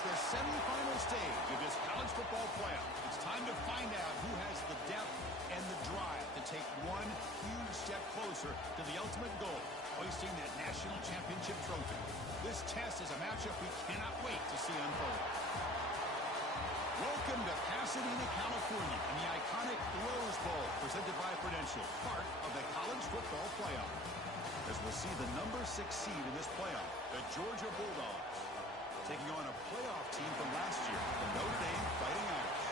It's the semifinal stage of this college football playoff. It's time to find out who has the depth and the drive to take one huge step closer to the ultimate goal, hoisting that national championship trophy. This test is a matchup we cannot wait to see unfold. Welcome to Pasadena, California, and the iconic Rose Bowl, presented by Prudential, part of the college football playoff. As we'll see the number 6 seed in this playoff, the Georgia Bulldogs, taking on a playoff team from last year, the Notre Dame Fighting Irish.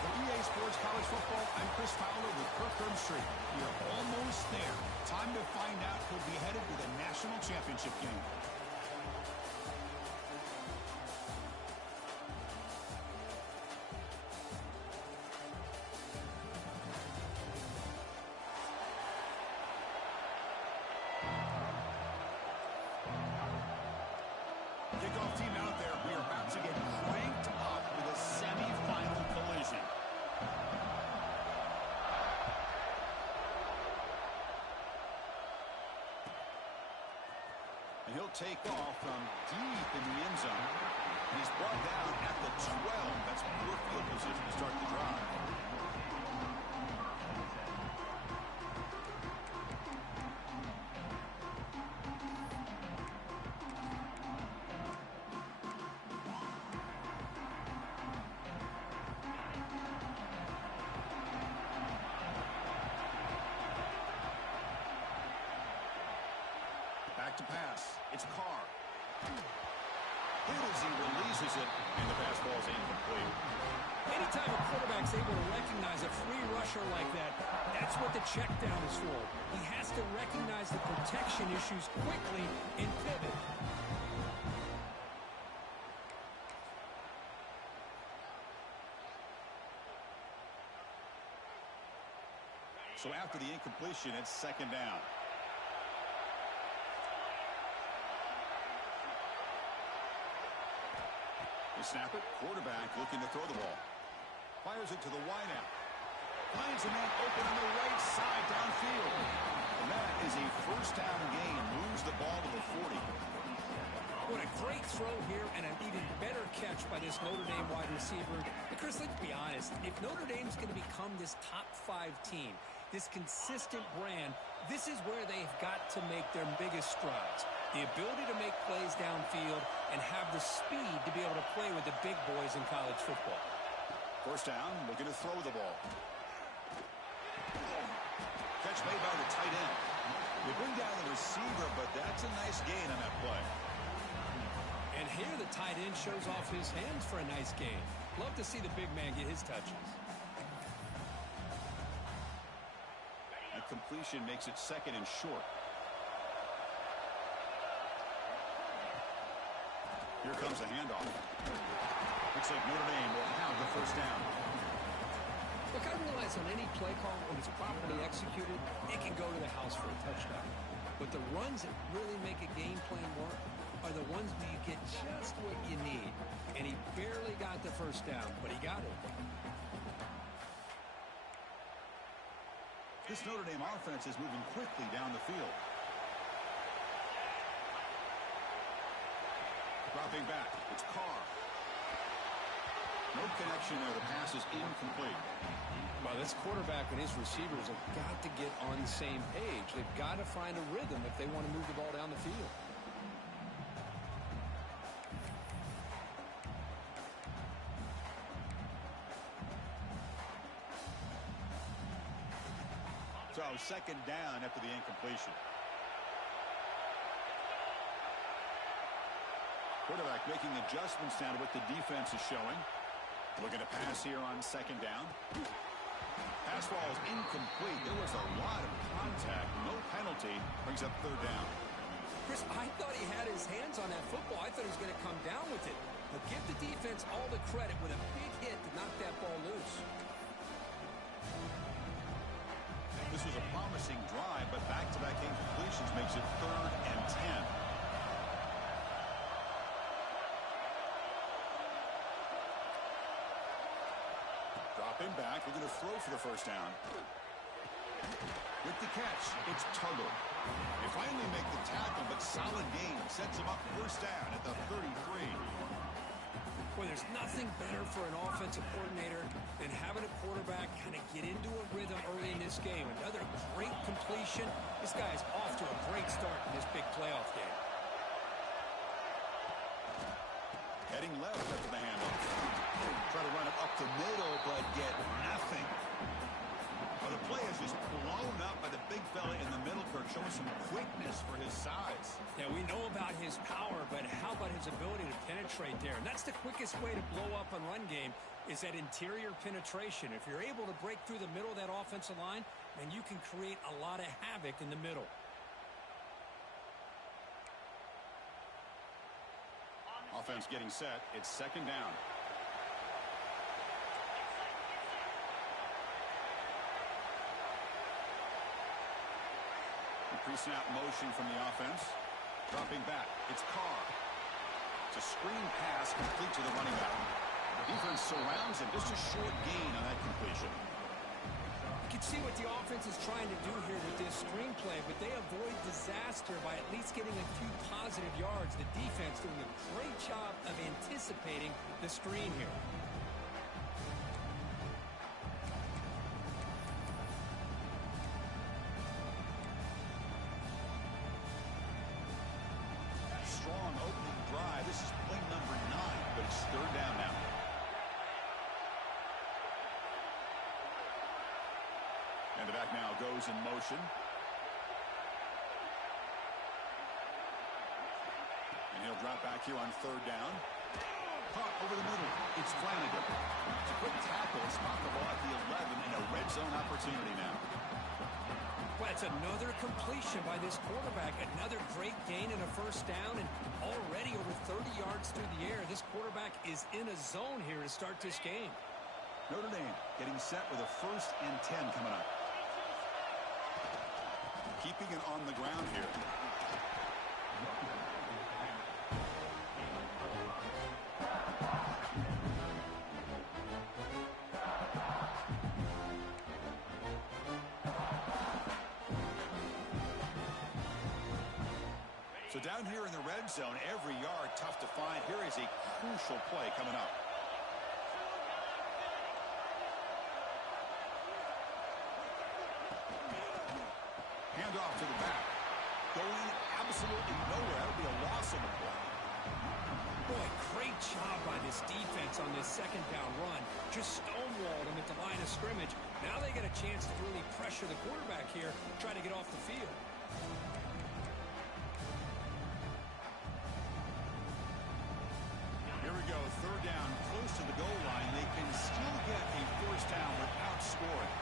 For EA Sports College Football, I'm Chris Fowler with Kirk Herbstreit. We are almost there. Time to find out who'll be headed to the national championship game. Kickoff team out there. We are about to get cranked up with a semifinal collision. And he'll take off from deep in the end zone. And he's brought down at the 12. That's poor field position to start the drive. Back to pass. It's Carr. Hit as he releases it, and the pass ball is incomplete. Anytime a quarterback's able to recognize a free rusher like that, that's what the check down is for. He has to recognize the protection issues quickly and pivot. So after the incompletion, it's second down. The snapper, quarterback looking to throw the ball. Fires it to the wideout. Finds a man open on the right side downfield. And that is a first down gain. Moves the ball to the 40. What a great throw here and an even better catch by this Notre Dame wide receiver. But Chris, let's be honest. If Notre Dame's going to become this top 5 team, this consistent brand, this is where they've got to make their biggest strides. The ability to make plays downfield and have the speed to be able to play with the big boys in college football. First down, looking to throw the ball. Catch made by the tight end. They bring down the receiver, but that's a nice gain on that play. And here the tight end shows off his hands for a nice gain. Love to see the big man get his touches. That completion makes it second and short. Here comes the handoff. Looks like Notre Dame will have the first down. Look, I realize on any play call, when it's properly executed, it can go to the house for a touchdown. But the runs that really make a game plan work are the ones where you get just what you need. And he barely got the first down, but he got it. This Notre Dame offense is moving quickly down the field. Dropping back, it's Carr. No connection there. The pass is incomplete. Well, this quarterback and his receivers have got to get on the same page. They've got to find a rhythm if they want to move the ball down the field. So second down after the incompletion. Quarterback making adjustments down to what the defense is showing. Looking to pass here on second down. Pass ball is incomplete. There was a lot of contact. No penalty. Brings up third down. Chris, I thought he had his hands on that football. I thought he was going to come down with it. But give the defense all the credit with a big hit to knock that ball loose. This was a promising drive, but back-to-back incompletions makes it third and 10. Dropping back, we're going to throw for the first down. With the catch, it's Tuggle. They finally make the tackle, but solid gain sets him up first down at the 33. Well, there's nothing better for an offensive coordinator than having a quarterback kind of get into a rhythm early in this game. Another great completion. This guy is off to a great start in this big playoff game. Heading left after the handoff. Try to run it up the middle, but get nothing. Well, the play is just blown up by the big fella in the middle, Kirk, showing some quickness for his size. Yeah, we know about his power, but how about his ability to penetrate there? And that's the quickest way to blow up a run game is that interior penetration. If you're able to break through the middle of that offensive line, then you can create a lot of havoc in the middle. Offense getting set. It's second down. Pre-snap motion from the offense. Dropping back. It's Carr. It's a screen pass complete to the running back. The defense surrounds him. Just a short gain on that completion. You can see what the offense is trying to do here with this screenplay, but they avoid disaster by at least getting a few positive yards. The defense doing a great job of anticipating the screen here. Strong opening drive. This is play number 9, but it's third down now. And the back now goes in motion. And he'll drop back here on third down. Caught over the middle. It's Flanagan. It's a quick tackle. Spot the ball at the 11 and a red zone opportunity now. Well, it's another completion by this quarterback. Another great gain and a first down, and already over 30 yards through the air. This quarterback is in a zone here to start this game. Notre Dame getting set with a 1st and 10 coming up. Keeping it on the ground here. So down here in the red zone, every yard tough to find. Here is a crucial play coming up. Handoff to the back. Going absolutely nowhere. That'll be a loss on the play. Boy, great job by this defense on this second down run. Just stonewalled him at the line of scrimmage. Now they get a chance to really pressure the quarterback here, try to get off the field. Here we go, third down, close to the goal line. They can still get a first down without scoring.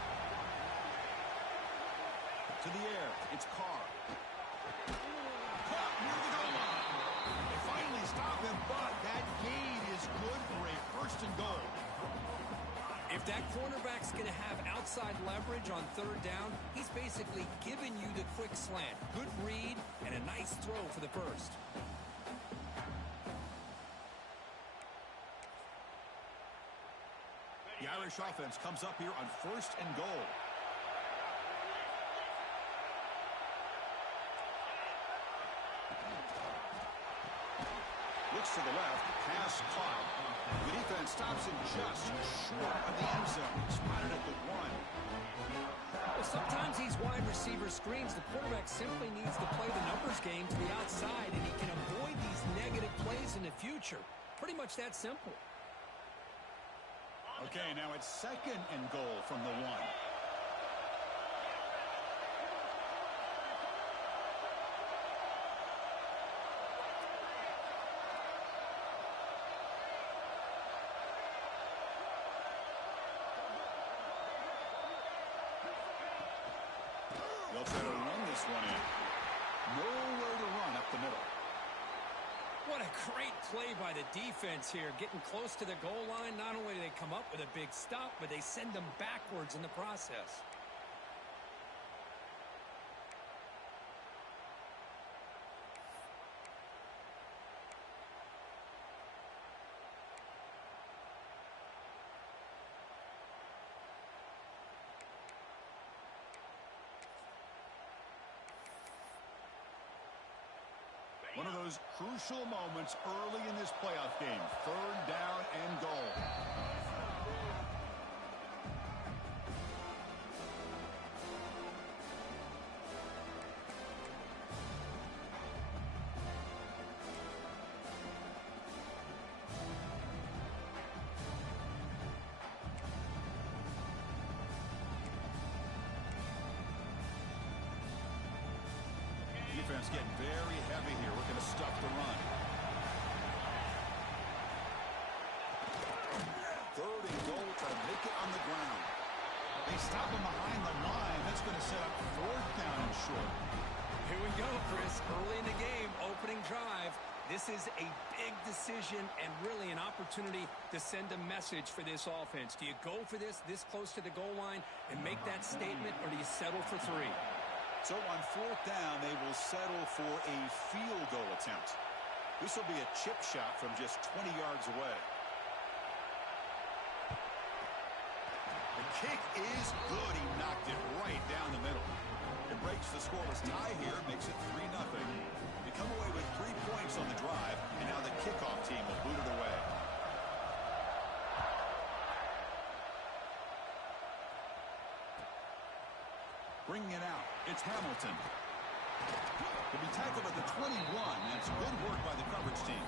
To the air, it's Carr. Caught near the goal line. They finally stop him, but that gain is good for a first and goal. If that cornerback's going to have outside leverage on third down, he's basically giving you the quick slant. Good read and a nice throw for the first. The Irish offense comes up here on 1st and goal. Looks to the left, pass caught. The defense stops him just short of the end zone. Spotted at the 1. Well, sometimes these wide receiver screens, the quarterback simply needs to play the numbers game to the outside, and he can avoid these negative plays in the future. Pretty much that simple. Okay, now it's 2nd and goal from the 1. They'll try to run this one in. Nowhere to run up the middle. What a great play by the defense here. Getting close to the goal line, not only do they come up with a big stop, but they send them backwards in the process. One of those crucial moments early in this playoff game. 3rd down and goal. Defense getting very heavy here, looking to stuff the run. 3rd and goal, try to make it on the ground. They stop him behind the line. That's going to set up 4th down and short. Here we go, Chris. Early in the game, opening drive. This is a big decision and really an opportunity to send a message for this offense. Do you go for this close to the goal line and make that statement, or do you settle for 3? So on 4th down, they will settle for a field goal attempt. This will be a chip shot from just 20 yards away. The kick is good. He knocked it right down the middle. It breaks the scoreless tie here, makes it 3-0. They come away with 3 points on the drive, and now the kickoff team will boot it away. Bringing it out, it's Hamilton. To be tackled at the 21, that's good work by the coverage team.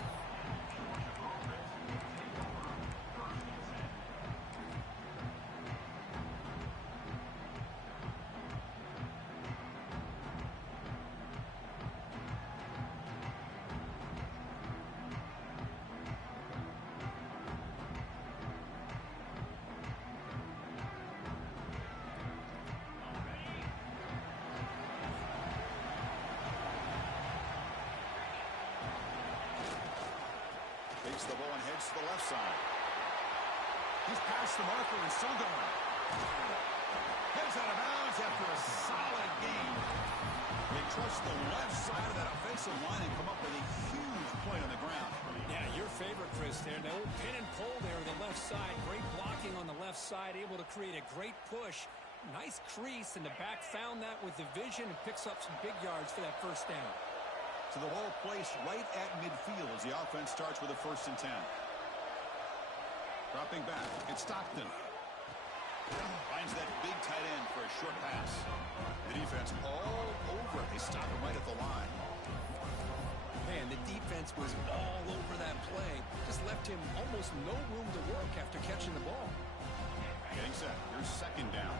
The ball and heads to the left side. He's past the marker and still going. Heads out of bounds after a solid gain. They trust the left side of that offensive line and come up with a huge play on the ground. Yeah, your favorite, Chris, there. The old pin and pull there on the left side. Great blocking on the left side, able to create a great push. Nice crease, and the back found that with the vision and picks up some big yards for that 1st down. So the ball placed right at midfield as the offense starts with a 1st and 10. Dropping back, it's Stockton. Finds that big tight end for a short pass. The defense all over it. They stop him right at the line. Man, the defense was all over that play. Just left him almost no room to work after catching the ball. Getting set. Here's 2nd down.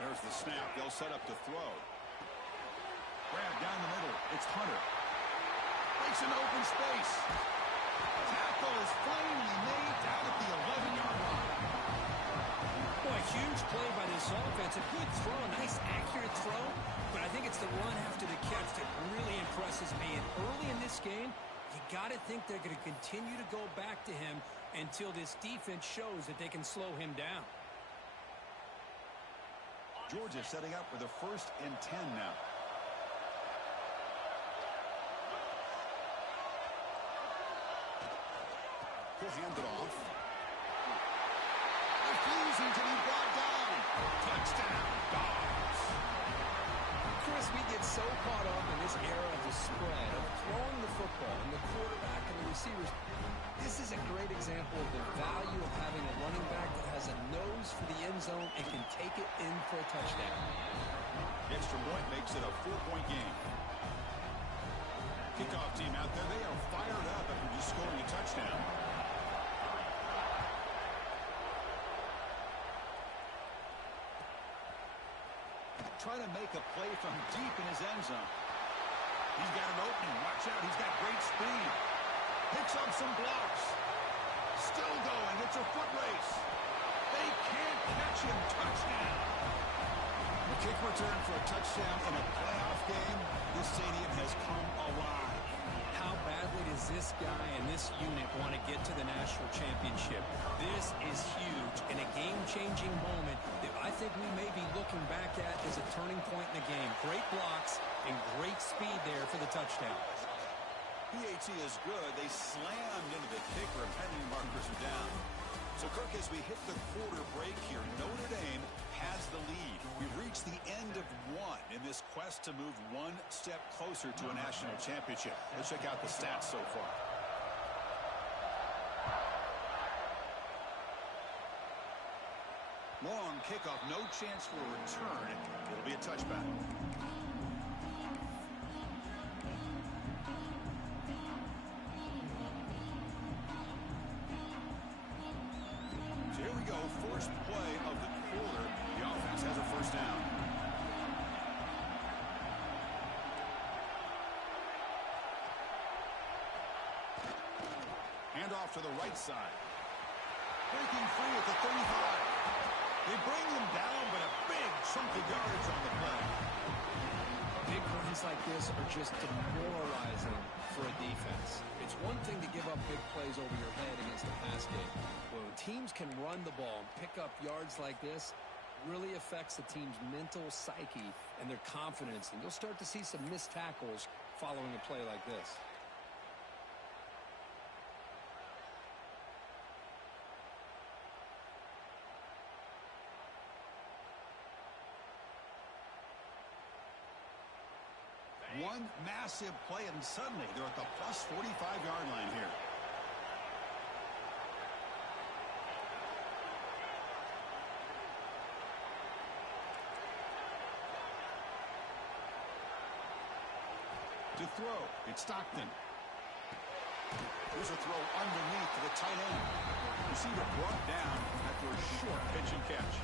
There's the snap. They'll set up to throw. Grab down the middle. It's Hunter. Makes an open space. Tackle is finally made down at the 11-yard line. Boy, huge play by this offense. A good throw, a nice accurate throw. But I think it's the run after the catch that really impresses me. And early in this game, you got to think they're going to continue to go back to him until this defense shows that they can slow him down. Georgia setting up with a 1st and 10 now. He'll hand it off. Refusing to be brought down. Touchdown, Dogs. Chris, we get so caught up in this era of the spread, of throwing the football, and the quarterback and the receivers. This is a great example of the value of having a running back that has a nose for the end zone and can take it in for a touchdown. Extra point makes it a 4-point game. Kickoff team out there. They are fired up after just scoring a touchdown. Trying to make a play from deep in his end zone. He's got an opening. Watch out. He's got great speed. Picks up some blocks. Still going. It's a foot race. They can't catch him. Touchdown. The kick return for a touchdown in a playoff game. This stadium has come alive. How badly does this guy and this unit want to get to the national championship? This is huge and a game-changing moment that I think we may be looking back at as a turning point in the game. Great blocks and great speed there for the touchdown. PAT is good. They slammed into the kicker, and penalty markers are down. So, Kirk, as we hit the quarter break here, Notre Dame has the lead. We've reached the end of one in this quest to move one step closer to a national championship. Let's check out the stats so far. Long kickoff, no chance for a return. It'll be a touchback. So here we go, first play of the quarter. The offense has a first down. Hand off to the right side. Breaking free at the 35. They bring them down, but a big chunk of yardage on the play. Big runs like this are just demoralizing for a defense. It's one thing to give up big plays over your head against the pass game. When teams can run the ball and pick up yards like this, really affects the team's mental psyche and their confidence. And you'll start to see some missed tackles following a play like this. One massive play, and suddenly they're at the plus 45-yard line here. To throw, it's Stockton. Here's a throw underneath to the tight end. Receiver brought down after a short pitch and catch.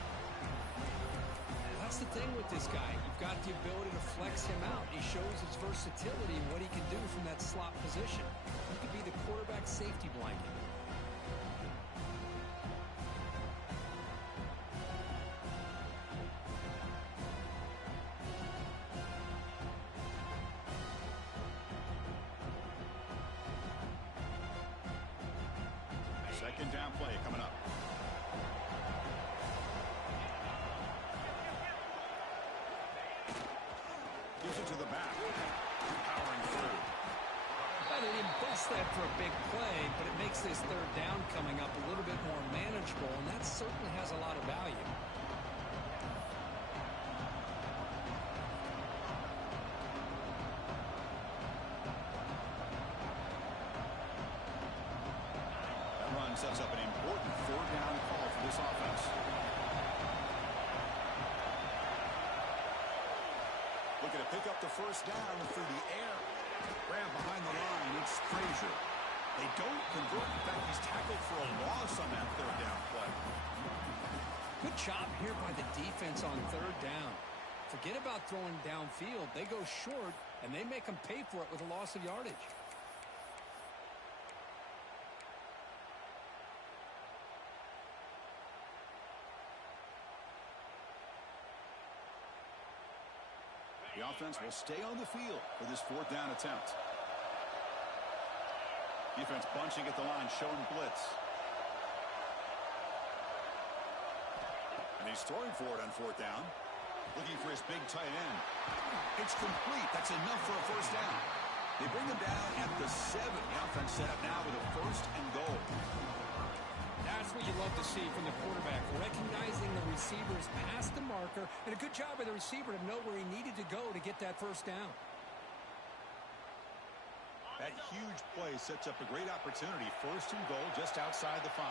That's the thing with this guy. You've got the ability to flex him out. He shows his versatility and what he can do from that slot position. He could be the quarterback safety blanket. Second down play coming up. Gives it to the back. Powering through. Well, they didn't bust that for a big play, but it makes this third down coming up a little bit more manageable, and that certainly has a lot of value. That run sets up an important fourth down call for this offense. Looking to pick up the first down through the air. Grab behind the line. It's Frazier. They don't convert. In fact, he's tackled for a loss on that third down play. Good job here by the defense on third down. Forget about throwing downfield. They go short, and they make them pay for it with a loss of yardage. The offense will stay on the field for this fourth down attempt. Defense bunching at the line, showing blitz. And he's throwing for it on fourth down. Looking for his big tight end. It's complete. That's enough for a first down. They bring him down at the 7. The offense set up now with a first and goal. That's what you love to see from the quarterback, recognizing the receiver's past the marker, and a good job by the receiver to know where he needed to go to get that first down. That huge play sets up a great opportunity. First and goal just outside the 5.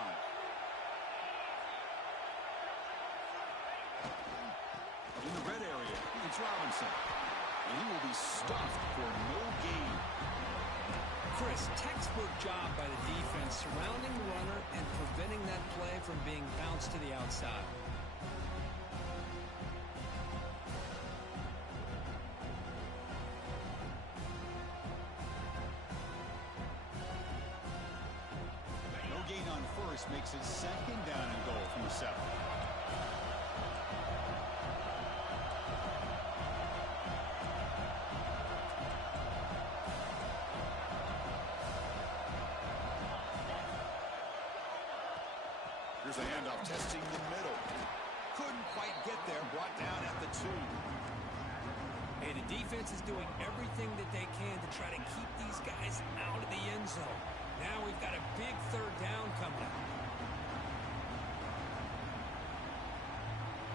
In the red area, it's Robinson. And he will be stuffed for no gain. Chris, textbook job by the defense surrounding the runner and preventing that play from being bounced to the outside. No gain on first makes it second down and goal from the 7. Here's a handoff, testing the middle. Couldn't quite get there, brought down at the 2. Hey, the defense is doing everything that they can to try to keep these guys out zone. Now we've got a big third down coming up.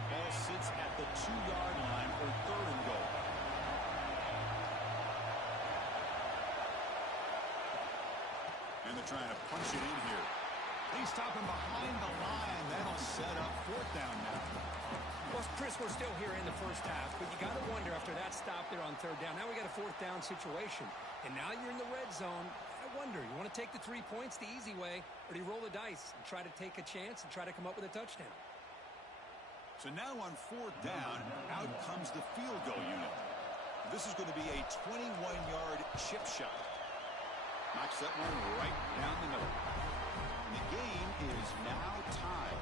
Ball sits at the 2-yard line for 3rd and goal. And they're trying to punch it in here. They stop him behind the line. That'll set up 4th down now. Well, Chris, we're still here in the first half, but you got to wonder after that stop there on 3rd down. Now we got a 4th down situation, and now you're in the red zone. I wonder, you want to take the 3 points the easy way, or do you roll the dice and try to take a chance and try to come up with a touchdown? So now on 4th down, out comes the field goal unit. This is going to be a 21-yard chip shot. Knocks that one right down the middle. And the game is now tied.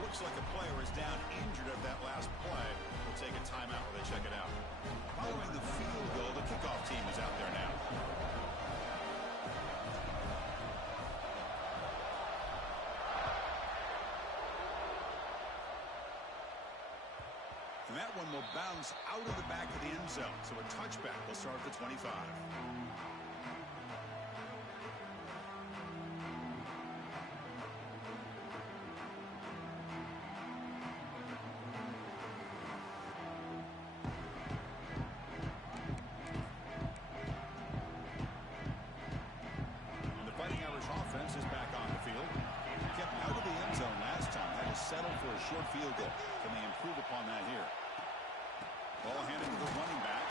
Looks like a player is down injured at that last play. We'll take a timeout while they check it out. Following the field goal, the kickoff team is out there now. And that one will bounce out of the back of the end zone. So a touchback will start at the 25. Short field goal. Can they improve upon that here? Ball handed to the running back.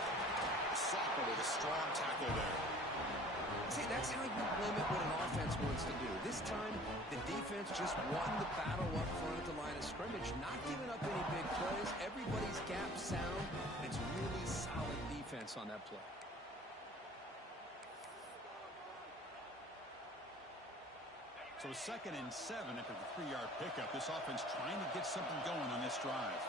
The Soccer with a strong tackle there. See, that's how you limit what an offense wants to do. This time, the defense just won the battle up front at the line of scrimmage, not giving up any big plays. Everybody's gap sound. It's really solid defense on that play. So 2nd and 7 after the 3-yard pickup. This offense trying to get something going on this drive.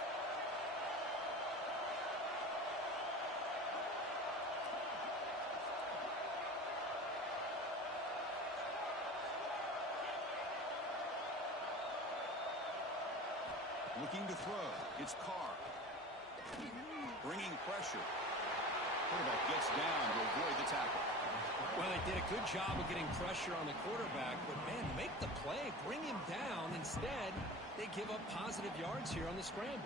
Looking to throw. It's Carr. Bringing pressure. Quarterback gets down to avoid the tackle. Well, they did a good job of getting pressure on the quarterback, but, man, make the play, bring him down. Instead, they give up positive yards here on the scramble.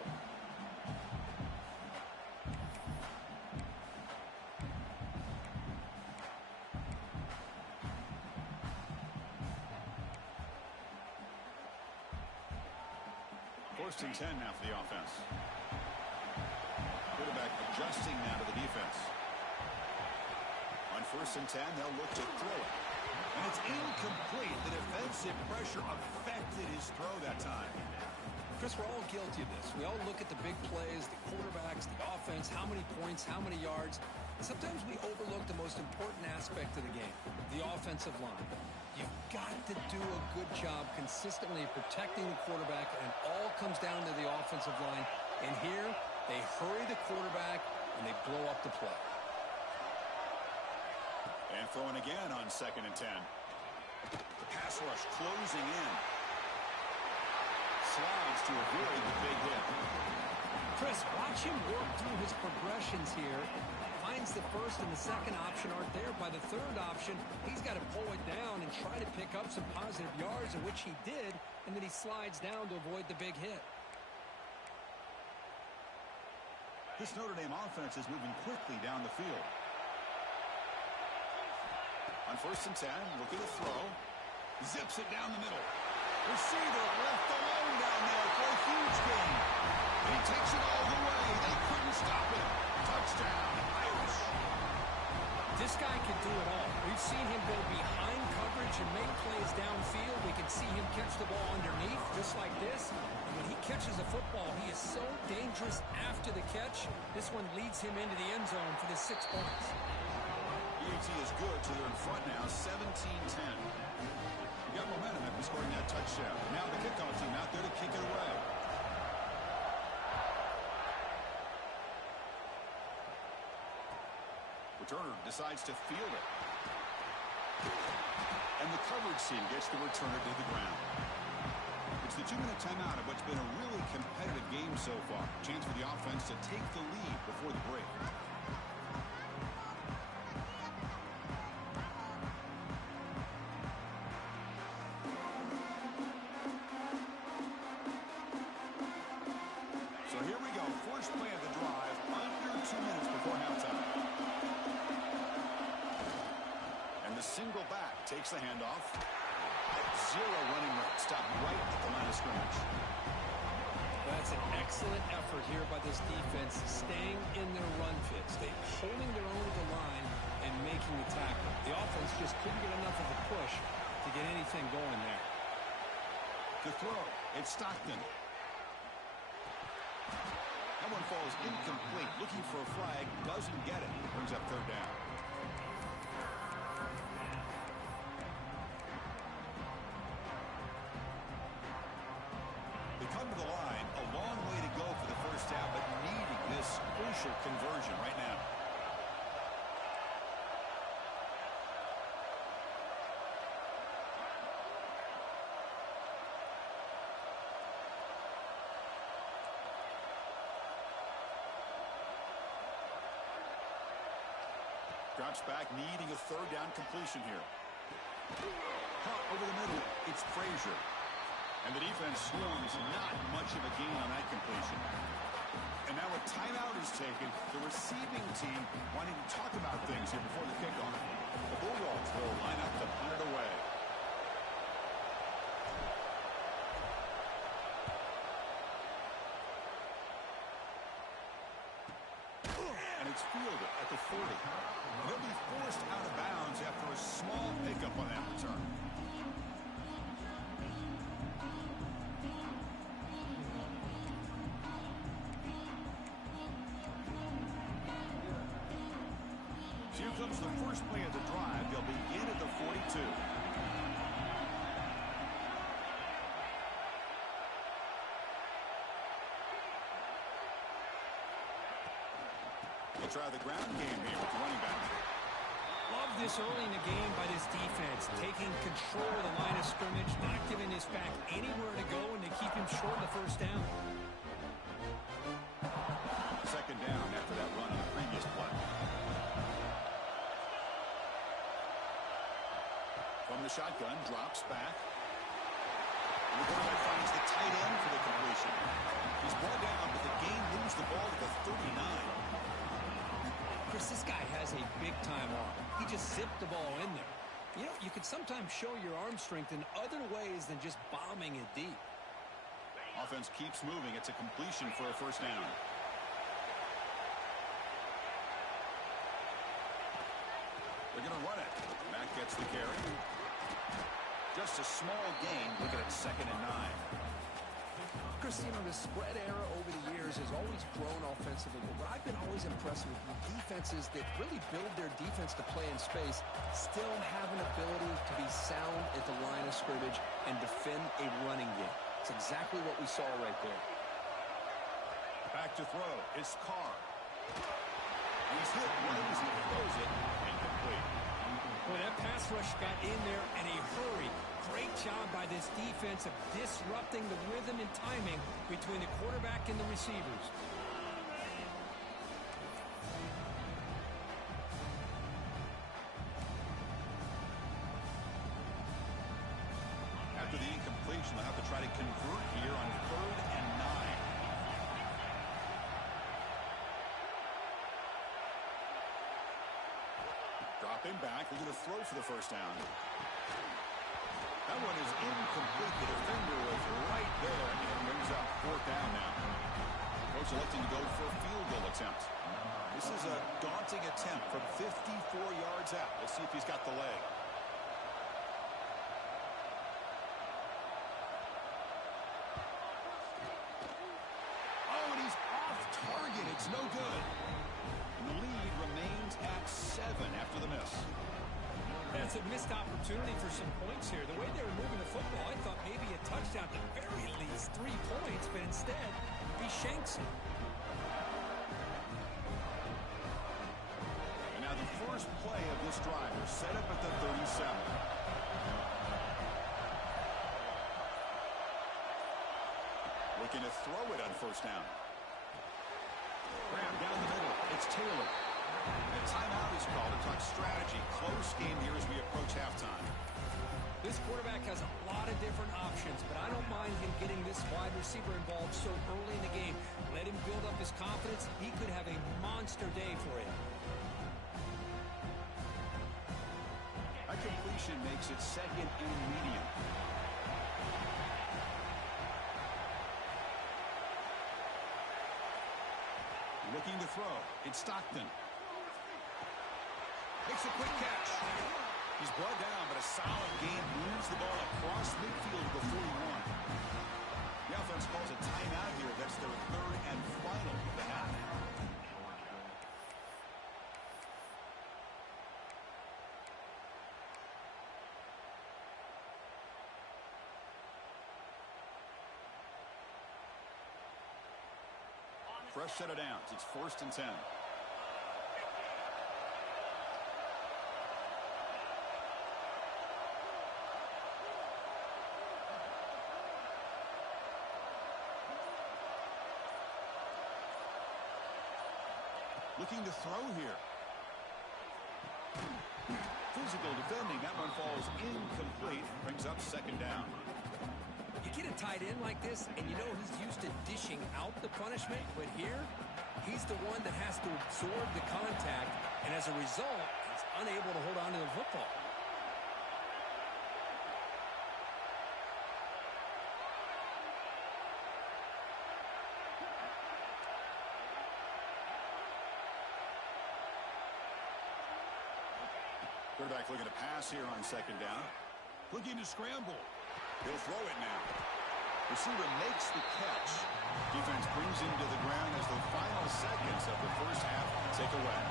First and 10 now for the offense. Quarterback adjusting now to the defense. On 1st and 10, they'll look to throw it. And it's incomplete. The defensive pressure affected his throw that time. Chris, we're all guilty of this. We all look at the big plays, the quarterbacks, the offense, how many points, how many yards. Sometimes we overlook the most important aspect of the game, the offensive line. You've got to do a good job consistently protecting the quarterback, and it all comes down to the offensive line. And here, they hurry the quarterback, and they blow up the play. And throwing again on 2nd and 10. The pass rush closing in. Slides to avoid the big hit. Chris, watch him work through his progressions here. Finds the 1st and the 2nd option aren't there. By the 3rd option, he's got to pull it down and try to pick up some positive yards, in which he did, and then he slides down to avoid the big hit. This Notre Dame offense is moving quickly down the field. On 1st and 10, look at the throw. Zips it down the middle. Receiver left alone down there for a huge gain. And he takes it all the way. They couldn't stop it. Touchdown, Irish. This guy can do it all. We've seen him go behind coverage and make plays downfield. We can see him catch the ball underneath, just like this. And when he catches a football, he is so dangerous after the catch. This one leads him into the end zone for the 6 points. EAT is good, so they're in front now, 17-10. We got momentum after scoring that touchdown. Now the kickoff team out there to kick it away. Returner decides to field it. And the coverage team gets the returner to the ground. It's the 2-minute timeout of what's been a really competitive game so far. Chance for the offense to take the lead before the break. And the single back takes the handoff. Zero running route. Stopped right at the line of scrimmage. That's an excellent effort here by this defense, staying in their run fits. They're holding their own at the line and making the tackle. The offense just couldn't get enough of a push to get anything going there. To throw, it's Stockton. That one falls incomplete. Looking for a flag, doesn't get it. Brings up third down. They come to the line, a long way to go for the first down, but needing this crucial conversion right now. Drops back, needing a third down completion here. Caught over the middle. It's Frazier. And the defense swarms, not much of a gain on that completion. And now a timeout is taken. The receiving team wanting to talk about things here before the kickoff. The Bulldogs will line up to punt it away. And it's fielded at the 40. He'll be forced out of bounds after a small pickup on that return. So here comes the first play of the drive. They'll begin at the 42. They'll try the ground game here with the running back. Love this early in the game by this defense, taking control of the line of scrimmage, not giving this back anywhere to go, and to keep him short of the first down. Second down after that run on the previous play. From the shotgun, drops back. And the quarterback finds the tight end for the completion. He's brought down, but the game moves the ball to the 39. Chris, this guy has a big-time arm. He just zipped the ball in there. You know, you can sometimes show your arm strength in other ways than just bombing it deep. Offense keeps moving. It's a completion for a first down. They're going to run it. Mack gets the carry. Just a small gain. Looking at 2nd and 9. Chris, you know, the spread era over the years has always grown offensively, but what I've been always impressed with defenses that really build their defense to play in space still have an ability to be sound at the line of scrimmage and defend a running game. It's exactly what we saw right there. Back to throw. It's Carr. He's hit right as he throws it. Incomplete. Boy, that pass rush got in there in a hurry. Great job by this defense of disrupting the rhythm and timing between the quarterback and the receivers. After the incompletion, they'll have to try to convert here on 3rd and 9. Dropping back, they're going to throw for the first down. That one is incomplete. The defender was right there, and it brings up 4th down now. Coach electing to go for a field goal attempt. This is a daunting attempt from 54 yards out. Let's see if he's got the leg. Oh, and he's off target. It's no good. And the lead remains at 7 after the miss. That's a missed opportunity for some points here. The way they were moving the football, I thought maybe a touchdown, at the very least 3 points, but instead, he shanks it. And now the first play of this drive is set up at the 37. Looking to throw it on first down. Graham down the middle. It's Taylor. And a timeout is called to talk strategy. Close game here as we approach halftime. This quarterback has a lot of different options, but I don't mind him getting this wide receiver involved so early in the game. Let him build up his confidence. He could have a monster day for him. That formation makes it second and medium. Looking to throw. It's Stockton. Makes a quick catch. He's brought down, but a solid gain moves the ball across midfield to the 41. The offense calls a timeout here. That's their third and final of the half. Fresh set of downs. It's 1st and 10. Looking to throw here. Physical defending. That one falls incomplete. Brings up 2nd down. You get a tight end like this, and you know he's used to dishing out the punishment, but here, he's the one that has to absorb the contact, and as a result, he's unable to hold on to the football. Quarterback looking to pass here on 2nd down. Looking to scramble. He'll throw it now. Receiver makes the catch. Defense brings him to the ground as the final seconds of the first half take away.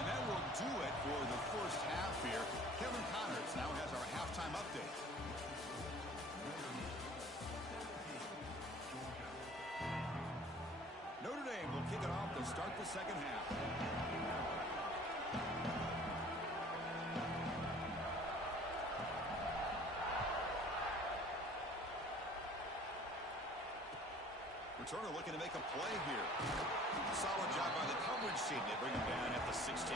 And that will do it for the first half here. Kevin Connors now has our halftime update. Notre Dame will kick it off to start the second half. Returner looking to make a play here. Solid job by the coverage team. They bring him down at the 16.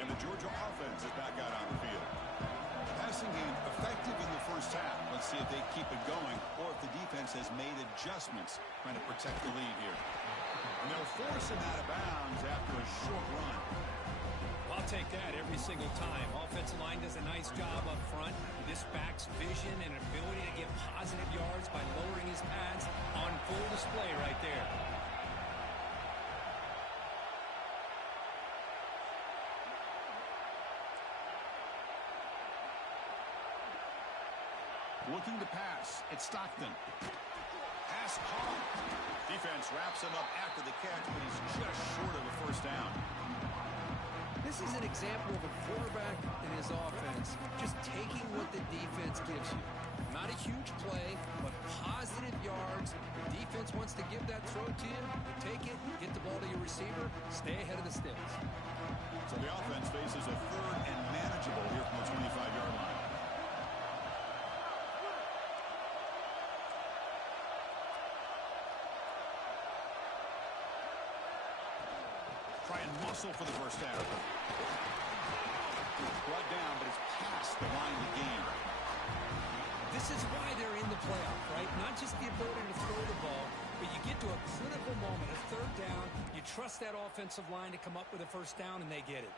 And the Georgia offense is back out on the field. Passing game effective in the first half. Let's see if they keep it going or if the defense has made adjustments trying to protect the lead here. And they'll force him out of bounds after a short run. I'll take that every single time. Offensive line does a nice job up front. This back's vision and ability to get positive yards by lowering his pads on full display right there. Looking to pass. It's Stockton. Pass caught. Defense wraps him up after the catch, but he's just short of a first down. This is an example of a quarterback and his offense just taking what the defense gives you. Not a huge play, but positive yards. The defense wants to give that throw to you. You take it, get the ball to your receiver, stay ahead of the sticks. So the offense faces a 3rd and manageable here from the 25-yard line. Try and muscle for the first down. Brought down, but it's past the line of the game. This is why they're in the playoff, right? Not just the ability to throw the ball, but you get to a critical moment, a 3rd down, you trust that offensive line to come up with a first down, and they get it.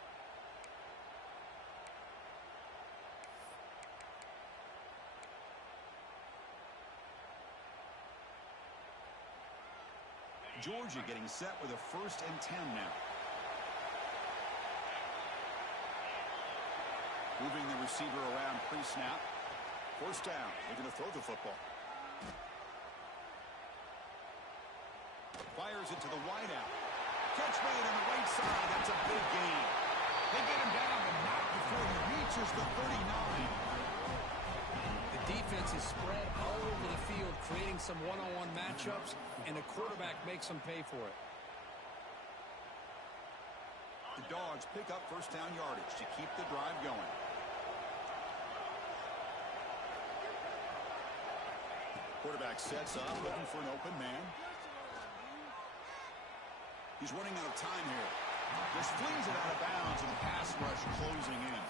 Georgia getting set with a 1st and 10 now. Moving the receiver around pre-snap. 1st down. Looking to throw the football. Fires it to the wideout. Catch made on the right side. That's a big gain. They get him down, but not before he reaches the 39. The defense is spread all over the field, creating some one-on-one matchups, and the quarterback makes them pay for it. The Dogs pick up first down yardage to keep the drive going. Quarterback sets up, looking for an open man. He's running out of time here. Just flings it out of bounds, and the pass rush closing in.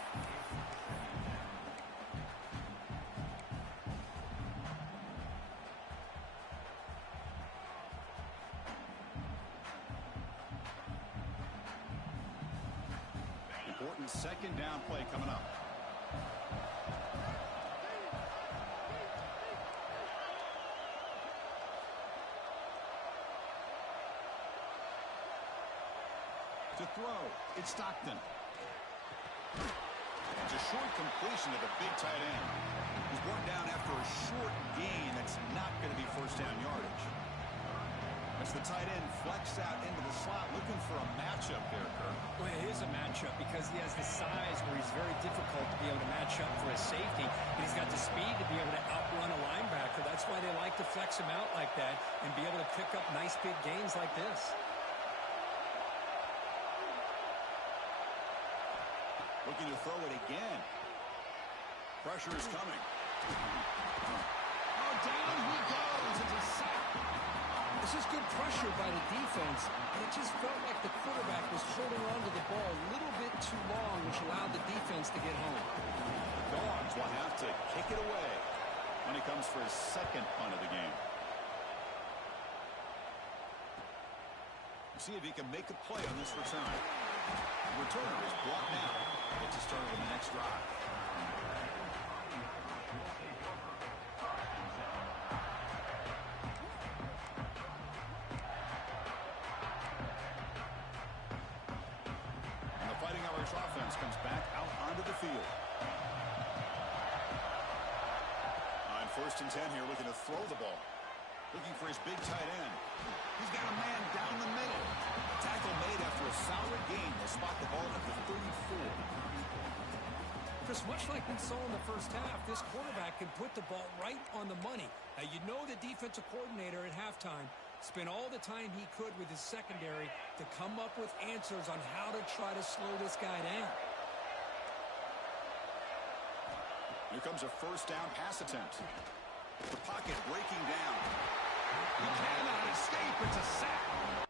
second down play coming up. To throw, it's Stockton. It's a short completion to the big tight end. He's brought down after a short gain. That's not going to be first down yardage. As the tight end flexed out into the slot, looking for a matchup there, Kirk. Well, it is a matchup because he has the size where he's very difficult to be able to match up for a safety. And he's got the speed to be able to outrun a linebacker. That's why they like to flex him out like that and be able to pick up nice big gains like this. Looking to throw it again. Pressure is coming. Oh, down he goes. It's a sack. This is good pressure by the defense, and it just felt like the quarterback was holding on to the ball a little bit too long, which allowed the defense to get home. The Dogs will have to kick it away when he comes for his second punt of the game. See if he can make a play on this return. The returner is brought down. Gets us started on the next drive. And the Fighting Irish offense comes back out onto the field. On 1st and 10 here, looking to throw the ball. Looking for his big tight end. He's got a man down the middle. Tackle made after a solid gain. They'll spot the ball at the 34. Chris, much like we saw in the first half, this quarterback can put the ball right on the money. Now, you know the defensive coordinator at halftime spent all the time he could with his secondary to come up with answers on how to try to slow this guy down. Here comes a first down pass attempt. The pocket breaking down. He cannot escape. It's a sack.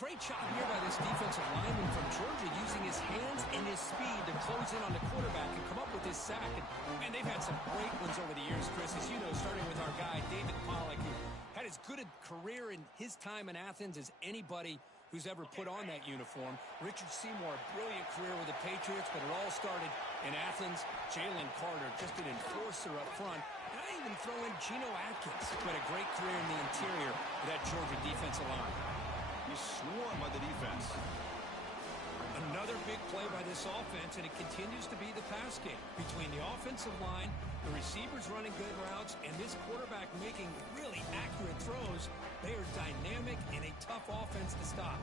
Great job here by this defensive lineman from Georgia using his hands and his speed to close in on the quarterback and come up with this sack. And, man, they've had some great ones over the years, Chris, as you know, starting with our guy, David Pollack, who had as good a career in his time in Athens as anybody who's ever put on that uniform. Richard Seymour, a brilliant career with the Patriots, but it all started in Athens. Jalen Carter, just an enforcer up front. And I even throw in Geno Atkins, who had a great career in the interior of that Georgia defensive line. He's swarmed by the defense. Another big play by this offense, and it continues to be the pass game. Between the offensive line, the receivers running good routes, and this quarterback making really accurate throws, they are dynamic and a tough offense to stop.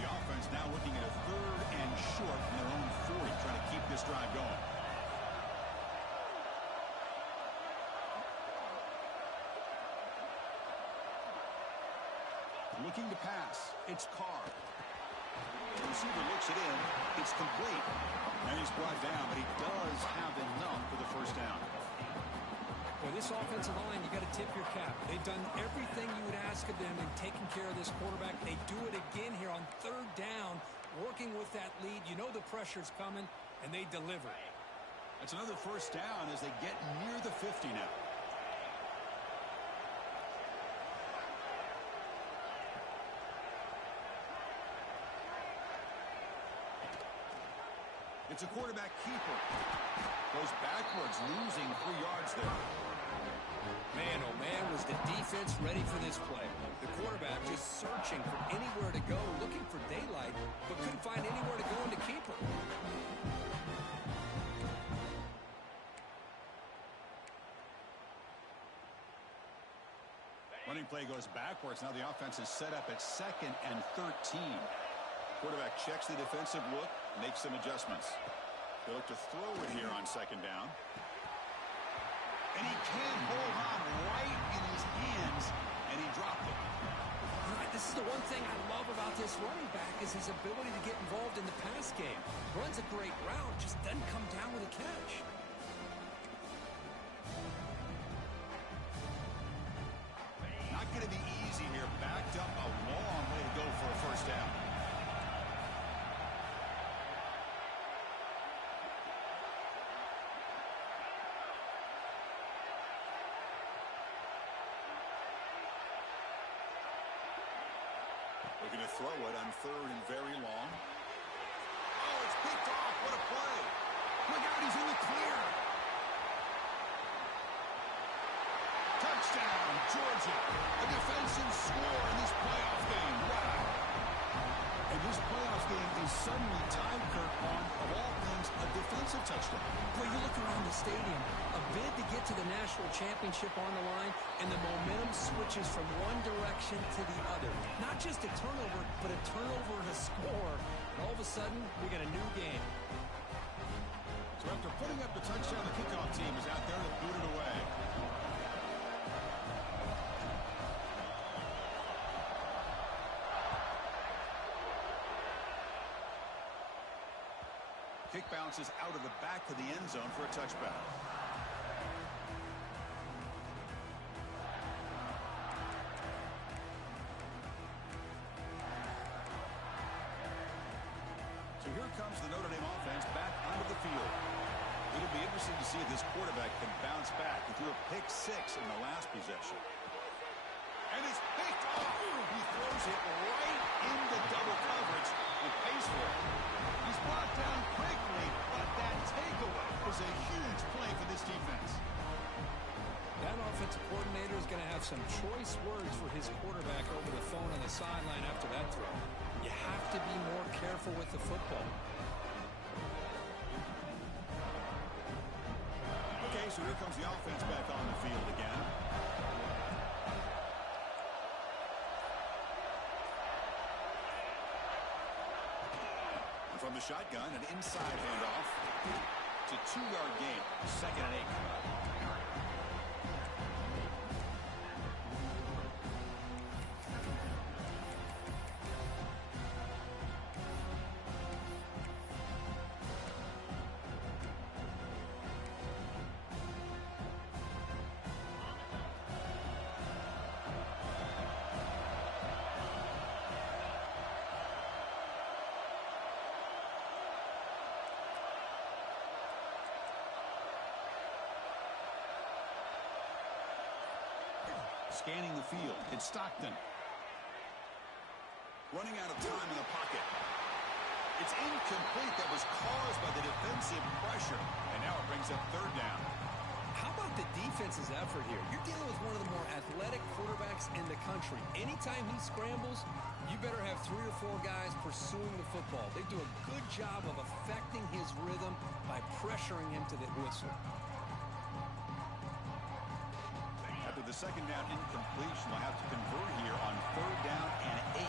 The offense now looking at a 3rd and short from their own 40, trying to keep this drive going. Looking to pass. It's Carr. The receiver looks it in. It's complete. And he's brought down, but he does have enough for the first down. Well, this offensive line, you got to tip your cap. They've done everything you would ask of them in taking care of this quarterback. They do it again here on third down, working with that lead. You know the pressure's coming, and they deliver. That's another first down as they get near the 50 now. It's a quarterback keeper. Goes backwards, losing 3 yards there. Man, oh man, was the defense ready for this play. The quarterback just searching for anywhere to go, looking for daylight, but couldn't find anywhere to go into keeper. Running play goes backwards. Now the offense is set up at 2nd and 13. Quarterback checks the defensive look, makes some adjustments. They look to throw it here on 2nd down. And he can't hold on right in his hands, and he dropped it. This is the one thing I love about this running back is his ability to get involved in the pass game. Runs a great route, just doesn't come down with a catch. Not going to be easy here. Backed up a long way to go for a first down. Looking to throw it on 3rd and very long. Oh, it's picked off. What a play. Look out, he's in the clear. Touchdown, Georgia. A defensive score in this playoff game. Wow. And this playoff game is suddenly tied, Kirk, on, of all things, a defensive touchdown. Well, you look around the stadium, a bid to get to the national championship on the line, and the momentum switches from one direction to the other. Not just a turnover, but a turnover and a score. And all of a sudden, we get a new game. So after putting up the touchdown, the kickoff team is out there to boot it away. Kick bounces out of the back of the end zone for a touchback. So here comes the Notre Dame offense back onto the field. It'll be interesting to see if this quarterback can bounce back. He threw a pick 6 in the last possession. And it's picked off. He throws it right into double coverage and pays for it. He's brought down quickly, but that takeaway was a huge play for this defense. That offensive coordinator is going to have some choice words for his quarterback over the phone on the sideline after that throw. You have to be more careful with the football. Okay, so here comes the offense back on the field again. And from the shotgun, an inside handoff. It's a 2-yard gain, 2nd and 8. Scanning the field, it's Stockton. Running out of time in the pocket. It's incomplete. That was caused by the defensive pressure. And now it brings up 3rd down. How about the defense's effort here? You're dealing with one of the more athletic quarterbacks in the country. Anytime he scrambles, you better have 3 or 4 guys pursuing the football. They do a good job of affecting his rhythm by pressuring him to the whistle. After the 2nd down incompletion, they'll have to convert here on 3rd down and 8.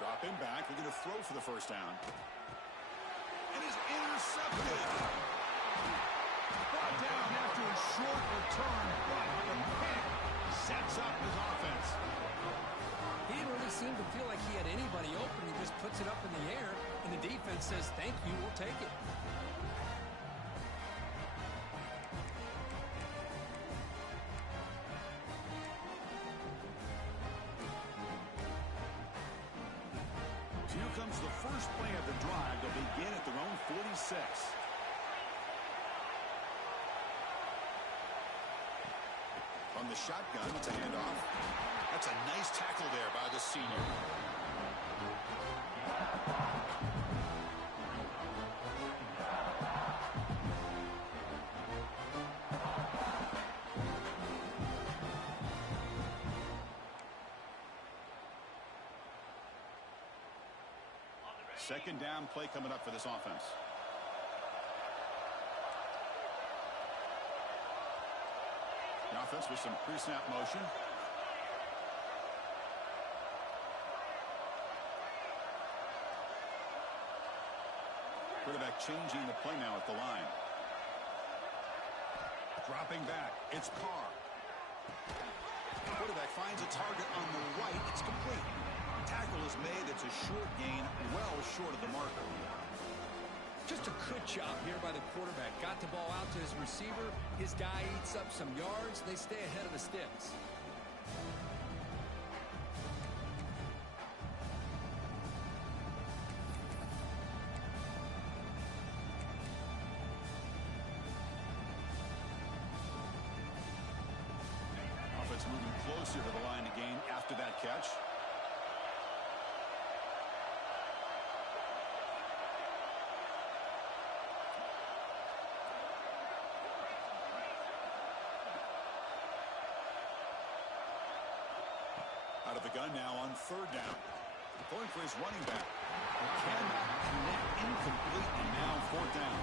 Drop him back. They're going to throw for the first down. And is intercepted. puts it up in the air, and the defense says, thank you, we'll take it. So here comes the first play of the drive. They'll begin at their own 46. On the shotgun, it's a handoff. That's a nice tackle there by the senior. Second down play coming up for this offense. The offense with some pre-snap motion. Quarterback changing the play now at the line. Dropping back. It's Carr. Quarterback finds a target on the right. It's complete. Tackle is made. It's a short gain, well short of the marker. Just a good job here by the quarterback. Got the ball out to his receiver. His guy eats up some yards. They stay ahead of the sticks. Offense moving closer to the line to gain after that catch. Out of the gun now on third down. Going for his running back. Cannot connect, incomplete, and now fourth down.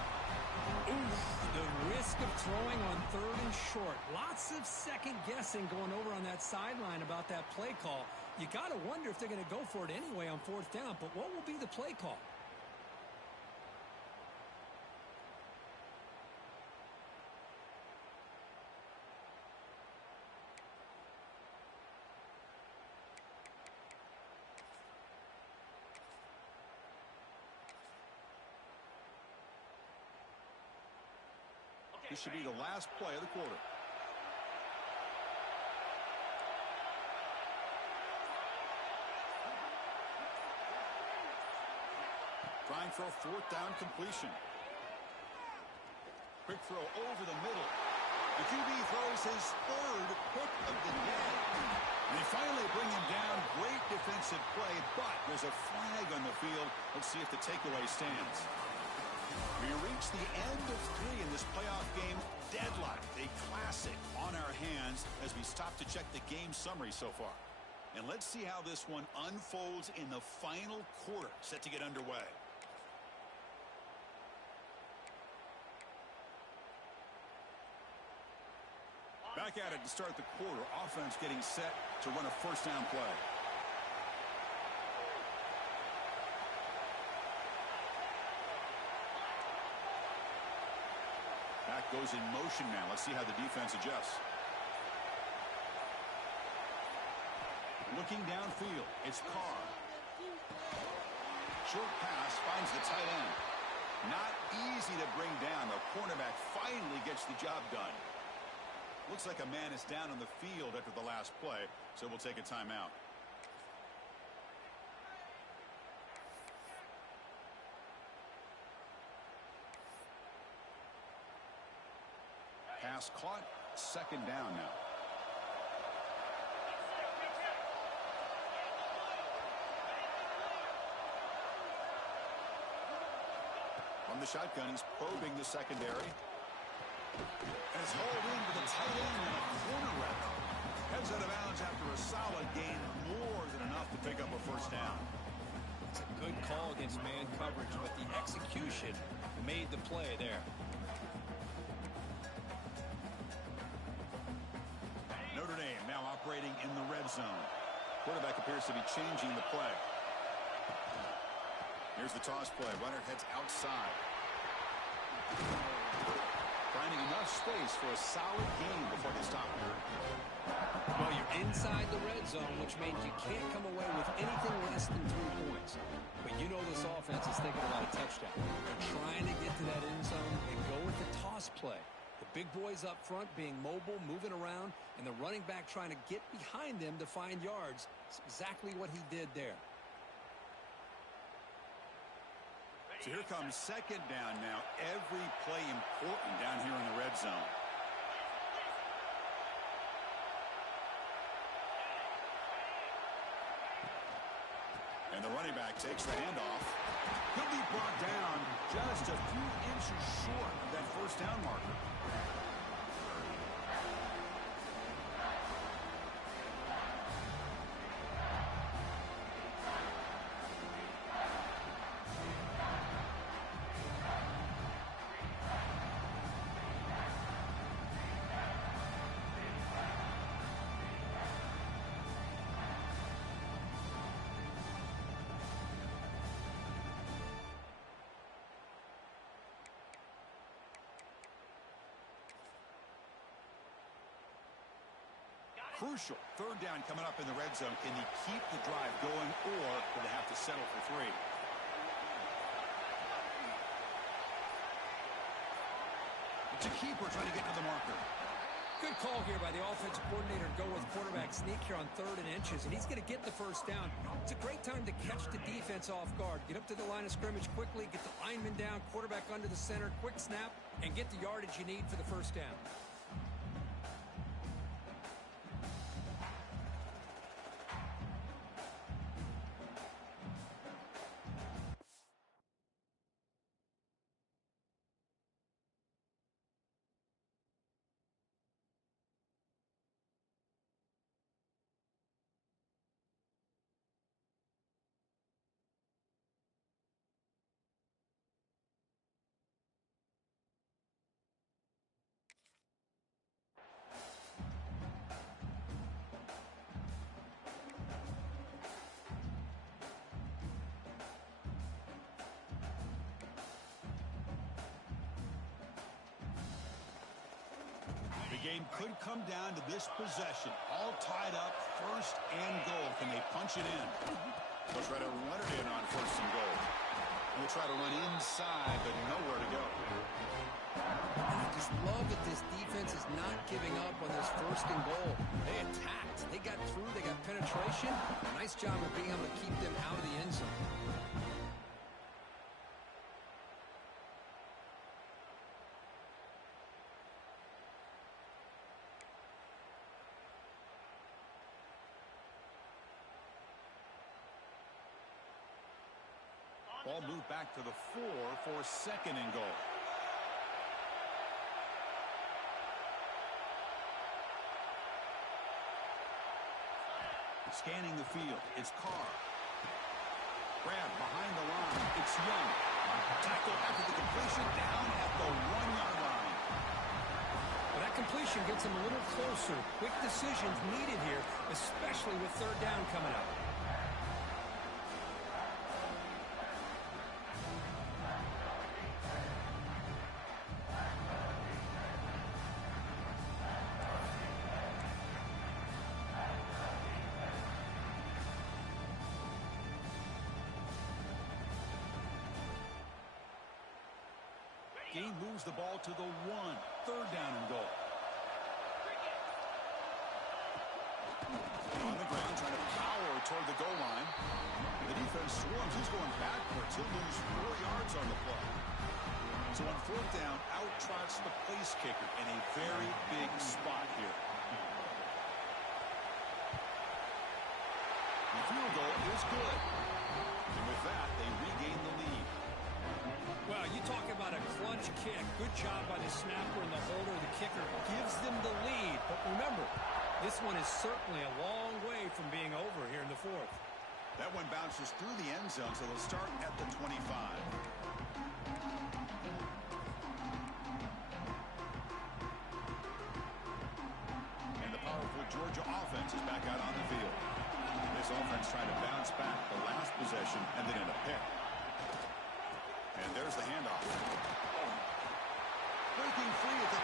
Oof, the risk of throwing on third and short. Lots of second guessing going over on that sideline about that play call. You got to wonder if they're going to go for it anyway on fourth down, but what will be the play call? This should be the last play of the quarter. Trying for a fourth down completion. Quick throw over the middle. The QB throws his third pick of the day. And they finally bring him down. Great defensive play, but there's a flag on the field. Let's see if the takeaway stands. We reach the end of 3 in this playoff game. Deadlock, a classic on our hands as we stop to check the game summary so far. And let's see how this one unfolds in the final quarter, set to get underway. Back at it to start the quarter. Offense getting set to run a first down play. Back goes in motion now. Let's see how the defense adjusts. Looking downfield, it's Carr. Short pass finds the tight end. Not easy to bring down. The cornerback finally gets the job done. Looks like a man is down on the field after the last play, so we'll take a timeout. Pass caught, second down now. On the shotgun, he's probing the secondary. And it's hauled into the tight end and a corner rep. Heads out of bounds after a solid gain, more than enough to pick up a first down. It's a good call against man coverage, but the execution made the play there. Notre Dame now operating in the red zone. Quarterback appears to be changing the play. Here's the toss play. Runner heads outside. Trying finding enough space for a solid gain before they stop here. Well, you're inside the red zone, which means you can't come away with anything less than 3 points. But you know this offense is thinking about a touchdown. They're trying to get to that end zone and go with the toss play. The big boys up front being mobile, moving around, and the running back trying to get behind them to find yards. It's exactly what he did there. So here comes second down now. Every play important down here in the red zone. And the running back takes the handoff. He'll be brought down just a few inches short of that first down marker. Crucial. Third down coming up in the red zone. Can he keep the drive going, or will they have to settle for 3? It's a keeper trying to get to the marker. Good call here by the offensive coordinator to go with quarterback sneak here on 3rd and inches, and he's going to get the first down. It's a great time to catch the defense off guard. Get up to the line of scrimmage quickly, get the lineman down, quarterback under the center, quick snap, and get the yardage you need for the first down. The game could come down to this possession. All tied up, 1st and goal. Can they punch it in? They'll try to run it in on 1st and goal. They'll try to run inside, but nowhere to go. And I just love that this defense is not giving up on this 1st and goal. They attacked. They got through. They got penetration. Nice job of being able to keep them out of the end zone. Ball moved back to the 4 for 2nd and goal. Scanning the field, it's Carr. Grab behind the line, it's Young. Tackle after the completion, down at the 1-yard line. Well, that completion gets them a little closer. Quick decisions needed here, especially with 3rd down coming up. Gain moves the ball to the 1. 3rd down and goal. On the ground, trying to power toward the goal line. The defense swarms. He's going backwards. He'll lose 4 yards on the play. So on 4th down, out trots the place kicker in a very big spot here. The field goal is good. And with that, they regain the lead. Well, you talk about a clutch kick. Good job by the snapper and the holder. The kicker gives them the lead. But remember, this one is certainly a long way from being over here in the 4th. That one bounces through the end zone, so they'll start at the 25. And the powerful Georgia offense is back out on the field. This offense trying to bounce back the last possession and then in a pick. And there's the handoff. Breaking free at the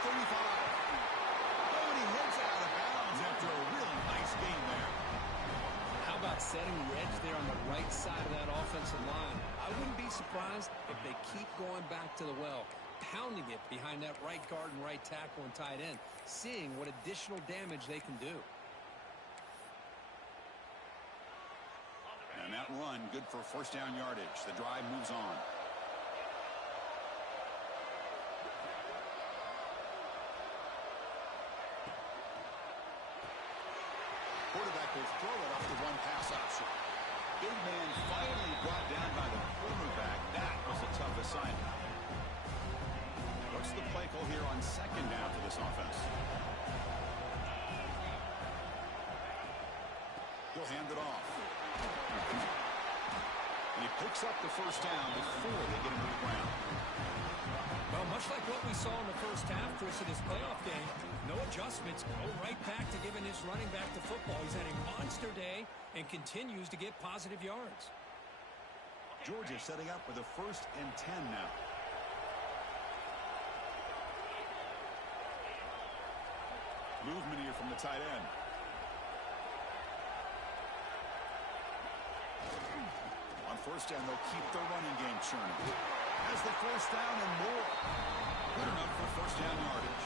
setting Reg there on the right side of that offensive line. I wouldn't be surprised if they keep going back to the well, pounding it behind that right guard and right tackle and tight end, seeing what additional damage they can do. And that run, good for first down yardage. The drive moves on. Quarterback will throw it off the one pass option. Big man finally brought down by the quarterback. That was a tough assignment. What's the play call here on second down for this offense? He'll hand it off. And he picks up the first down before they get him to the ground. Well, much like what we saw in the first half, Chris, in this playoff game, no adjustments, go right back to giving his running back the football. He's had a monster day and continues to get positive yards. Georgia setting up for the 1st and 10 now. Movement here from the tight end. On first down, they'll keep the running game churning. Has the first down and more. Good enough for first down yardage.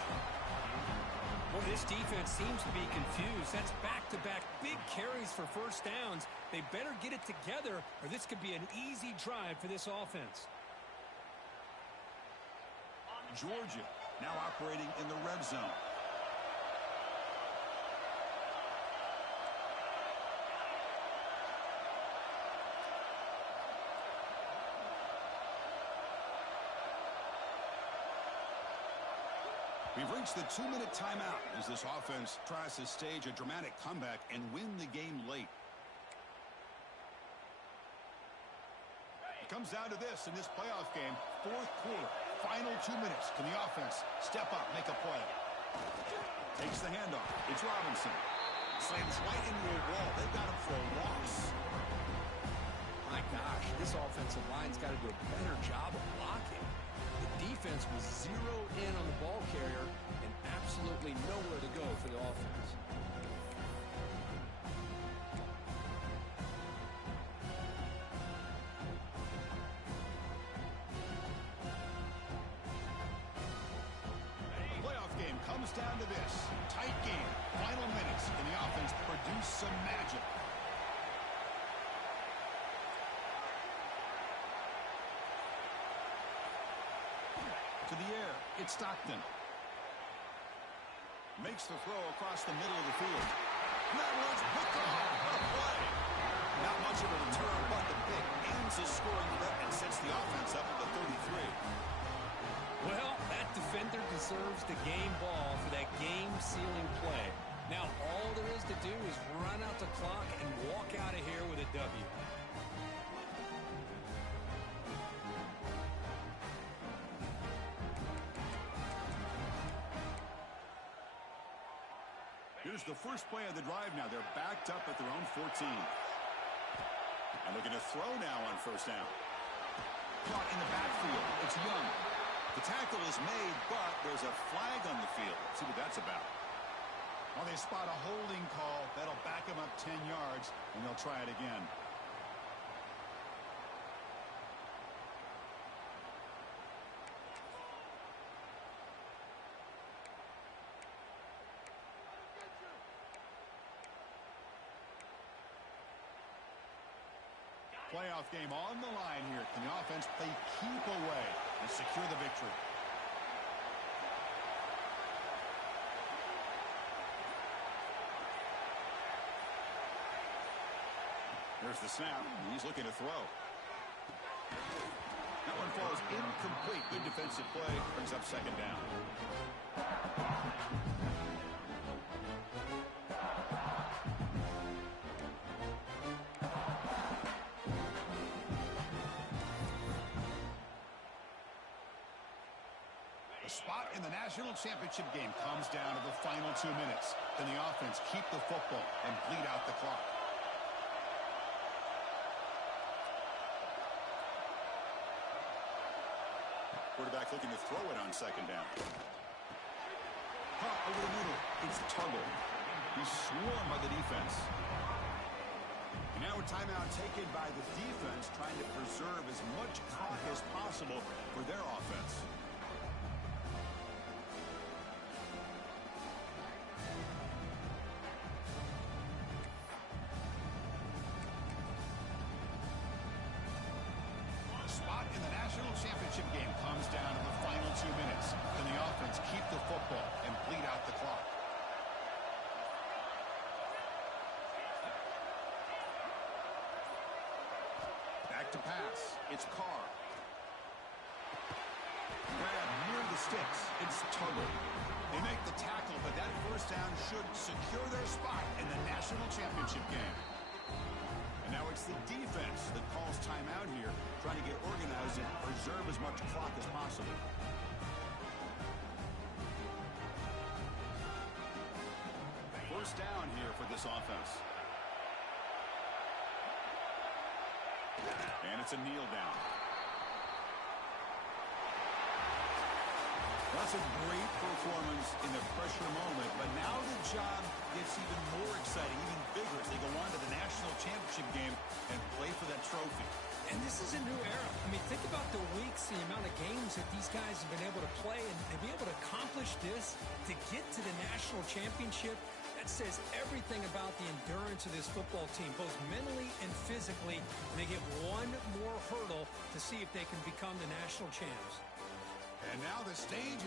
Boy, this defense seems to be confused. That's back-to-back big carries for first downs. They better get it together, or this could be an easy drive for this offense. Georgia now operating in the red zone. We've reached the 2-minute timeout as this offense tries to stage a dramatic comeback and win the game late. It comes down to this in this playoff game, 4th quarter, final 2 minutes. Can the offense step up, make a play? Takes the handoff. It's Robinson. Slams right into a wall. They've got him for a loss. My gosh, this offensive line's got to do a better job of blocking. The defense was zeroed in on the ball carrier and absolutely nowhere to go for the offense. Playoff game comes down to this. Tight game. Final minutes. Can the offense produce some magic? To the air, it's Stockton. Makes the throw across the middle of the field. And that one's picked off. What a play. Not much of a return, but the pick ends his scoring threat and sets the offense up at the 33. Well, that defender deserves the game ball for that game-sealing play. Now, all there is to do is run out the clock and walk out of here with a W. Here's the first play of the drive now. They're backed up at their own 14. And looking to throw now on first down. Caught in the backfield. It's Young. The tackle is made, but there's a flag on the field. Let's see what that's about. Well, they spot a holding call. That'll back them up 10 yards, and they'll try it again. Playoff game on the line here. Can the offense play keep away and secure the victory? There's the snap. He's looking to throw. That one falls incomplete. Good defensive play. Brings up second down. The spot in the national championship game comes down to the final 2 minutes. Can the offense keep the football and bleed out the clock? Quarterback looking to throw it on second down. Caught over the middle. It's Tuggle. He's swarmed by the defense. And now a timeout taken by the defense, trying to preserve as much clock as possible for their offense. The spot in the national championship game comes down to the final 2 minutes. Can the offense keep the football and bleed out the clock? Back to pass. It's Carr. Grab near the sticks. It's Tuggle. They make the tackle, but that first down should secure their spot in the national championship game. And now it's the defense that calls timeout here, trying to get organized and preserve as much clock as possible. First down here for this offense. And it's a kneel down. That's a great performance in the pressure moment, but now the job gets even more exciting, even bigger as they go on to the national championship game and play for that trophy. And this is a new era. I mean, think about the weeks, the amount of games that these guys have been able to play, and to be able to accomplish this, to get to the national championship, that says everything about the endurance of this football team, both mentally and physically. And they get one more hurdle to see if they can become the national champs. And now the stage is